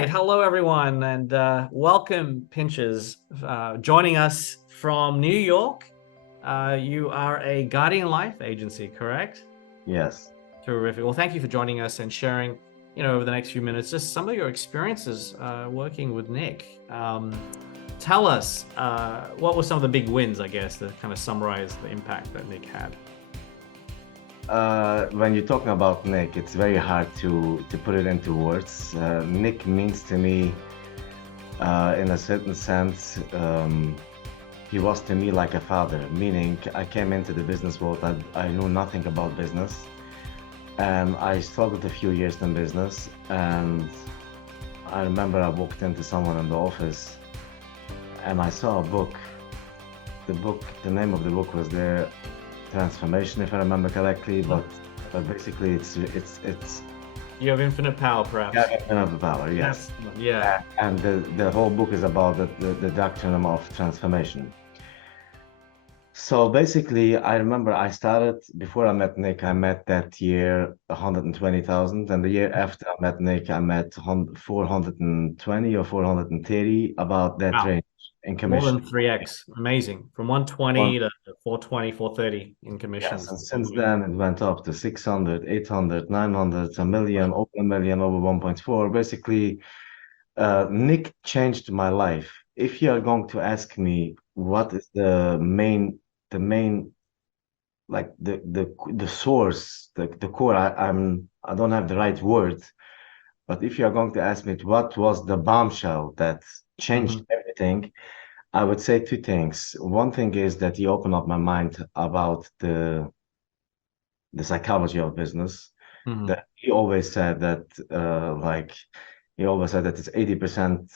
right. Hello, everyone, and welcome, Pinchers. Joining us from New York. You are a Guardian Life agency, correct? Yes. Terrific. Well, thank you for joining us and sharing, over the next few minutes, just some of your experiences working with Nick. Tell us, what were some of the big wins, I guess, to kind of summarize the impact that Nick had? When you're talking about Nick, it's very hard to put it into words. Nick means to me, in a certain sense, he was to me like a father, meaning I came into the business world, I knew nothing about business, and I struggled a few years in business, and I remember I walked into someone in the office, and I saw a book. The name of the book was there, Transformation, if I remember correctly, but basically it's You have infinite power, perhaps. yeah, infinite power, yes. Yeah. And the whole book is about the doctrine of transformation. So basically, I remember I started before I met Nick. I met that year 120,000, and the year after I met Nick, I met 420 or 430, about that Wow. range in More commission. than 3x. Amazing. From 120 to 420, 430 in Yes, commissions. and since then it went up to 600, 800, 900, a million, over a million, over 1.4. Basically, Nick changed my life. If you are going to ask me what is the main, like the source, the core, I don't have the right word, but if you are going to ask me what was the bombshell that changed everything, I would say two things. One thing is that he opened up my mind about the psychology of business. Mhm. That he always said that, like he always said that it's 80%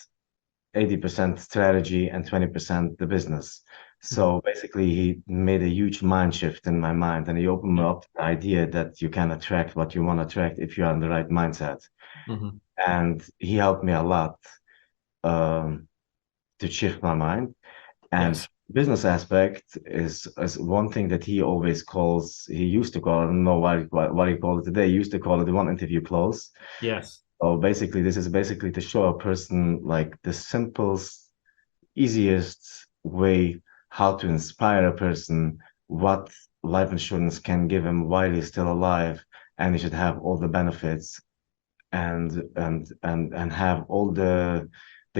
strategy and 20% the business. So basically, he made a huge mind shift in my mind, and he opened me up to the idea that you can attract what you want to attract if you are in the right mindset. Mhm. And he helped me a lot, um, to shift my mind. And Yes. business aspect is one thing that he always calls, he used to call, I don't know what he called it today, he used to call it the one interview close. Yes. So basically, this is basically to show a person like the simplest, easiest way how to inspire a person, what life insurance can give him while he's still alive, and he should have all the benefits and have all the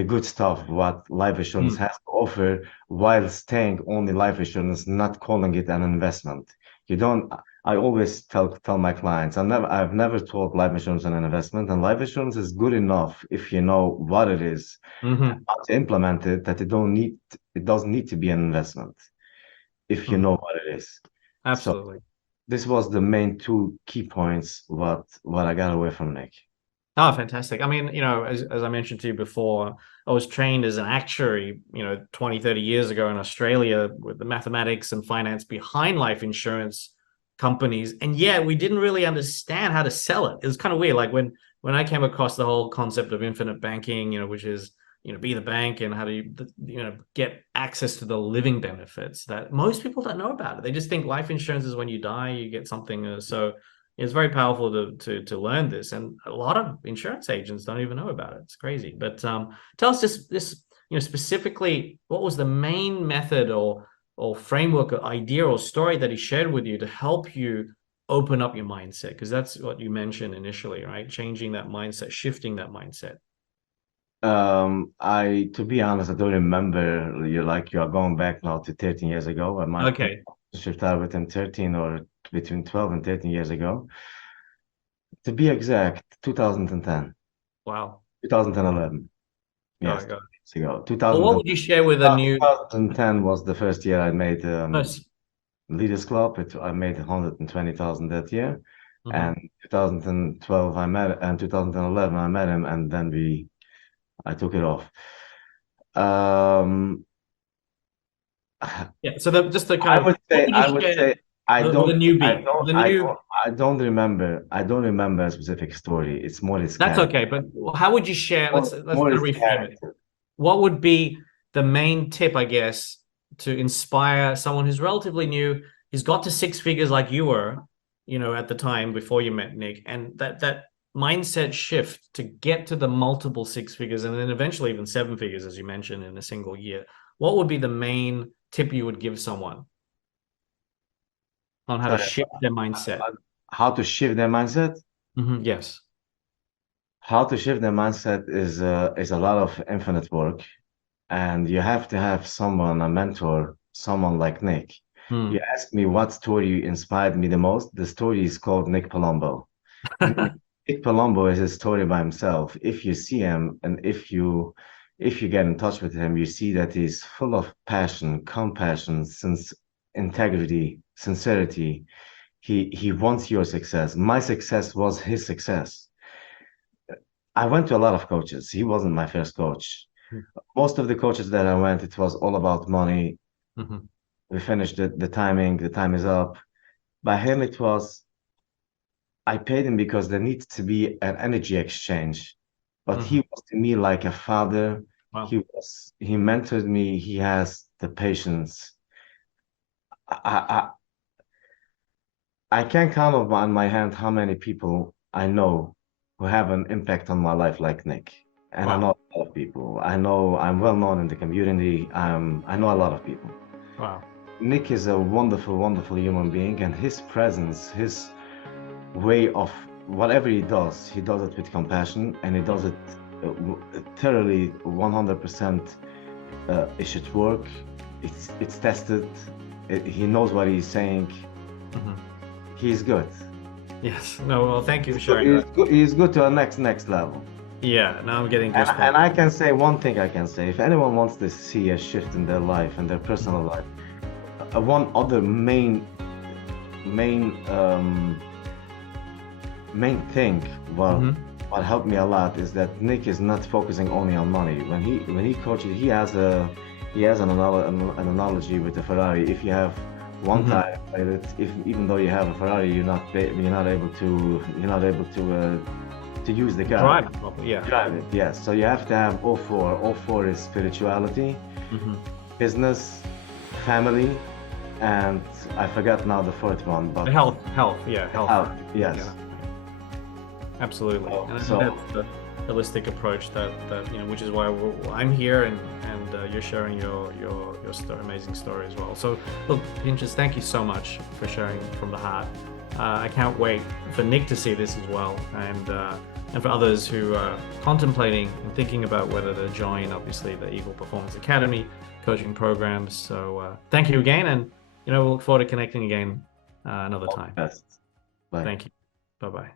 good stuff what life insurance Mm. has to offer, while staying only life insurance, not calling it an investment. You don't. I always tell my clients, I've never told life insurance an investment, and life insurance is good enough if you know what it is, Mhm. how to implement it, that it doesn't need to be an investment if you know Mhm. what it is. So Absolutely. this was the main two key points what I got away from Nick. Oh, fantastic. I mean, as I mentioned to you before, I was trained as an actuary, 20, 30 years ago in Australia with the mathematics and finance behind life insurance companies. And yet we didn't really understand how to sell it. It was kind of weird. Like when I came across the whole concept of infinite banking, which is, be the bank and how do you get access to the living benefits that most people don't know about it. They just think life insurance is when you die, you get something. So it's very powerful to learn this, and a lot of insurance agents don't even know about it. It's crazy. But tell us this specifically, what was the main method or framework or idea or story that he shared with you to help you open up your mindset? Because that's what you mentioned initially, right? Changing that mindset, shifting that mindset. To be honest, I don't remember. You are going back now to 13 years ago. I might Okay. shift out within 13 or between 12 and 13 years ago. To be exact, 2010, Wow. 2011. Got Yes, it, got it. 2 years ago. Well, what would you share with a new 2010 was the first year I made person? Leaders Club. I made 120,000 that year. Mhm. And 2012 I met, and 2011 I met him, and then I took it off. Um, Yeah. So just to I kind of, would what say, would you I would share say, I with a don't, I newbie? don't, The I new don't, I don't remember a specific story. It's more his That's character. okay, but how would you share? Let's More kind of his reframe it. character. What would be the main tip, I guess, to inspire someone who's relatively new? He's got to six figures like you were, at the time before you met Nick, and that mindset shift to get to the multiple six figures and then eventually even seven figures, as you mentioned, in a single year, what would be the main tip you would give someone on how to Sorry, shift their mindset? how to shift their mindset? Yes. How to shift their mindset is a lot of infinite work, and you have to have someone, a mentor, someone like Nick. You Hmm. asked me what story inspired me the most. The story is called Nick Palumbo. Nick Palumbo is a story by himself. If you see him and if you get in touch with him, you see that he's full of passion, compassion, integrity, sincerity. He wants your success. My success was his success. I went to a lot of coaches. He wasn't my first coach. Most of the coaches that I went, it was all about money. Mhm. We finished the timing, the time is up. By him, it was, I paid him because there needs to be an energy exchange. But he Mhm. was to me like a father. Wow. He mentored me. He has the patience. I, I can't count on my hand how many people I know who have an impact on my life like Nick. And I Wow. know a lot of people. I know I'm well known in the community. I know a lot of people. Wow. Nick is a wonderful, wonderful human being, and his presence, his way of whatever he does it with compassion, and he does it thoroughly, 100%. It should work. It's tested. He knows what he's saying. Mhm. He's good. Yes. No, well, thank you for sharing that. He's good to a next level. Yeah, now I'm getting And goosebumps. I can say one thing I can say. If anyone wants to see a shift in their life and their personal life, one other main main thing Mhm. what helped me a lot is that Nick is not focusing only on money. When he coaches, he has an analogy with the Ferrari. If you have one Mhm. tire, if even though you have a Ferrari, you're not able to use the car. Drive it properly. Yeah. Drive it, yes. So you have to have all four. All four is spirituality, Mhm. business, family, and I forgot now the fourth one, but Health. Yeah, health. health. Yes. Yeah, absolutely. So, And I think so that's the holistic approach that which is why I'm here and you're sharing your amazing story as well. So look, Pinchers, thank you so much for sharing from the heart. I can't wait for Nick to see this as well, and for others who are contemplating and thinking about whether to join, obviously, the Eagle Performance Academy coaching programs. So thank you again, and we'll look forward to connecting again another all time. the best. Bye. Thank you. Bye bye.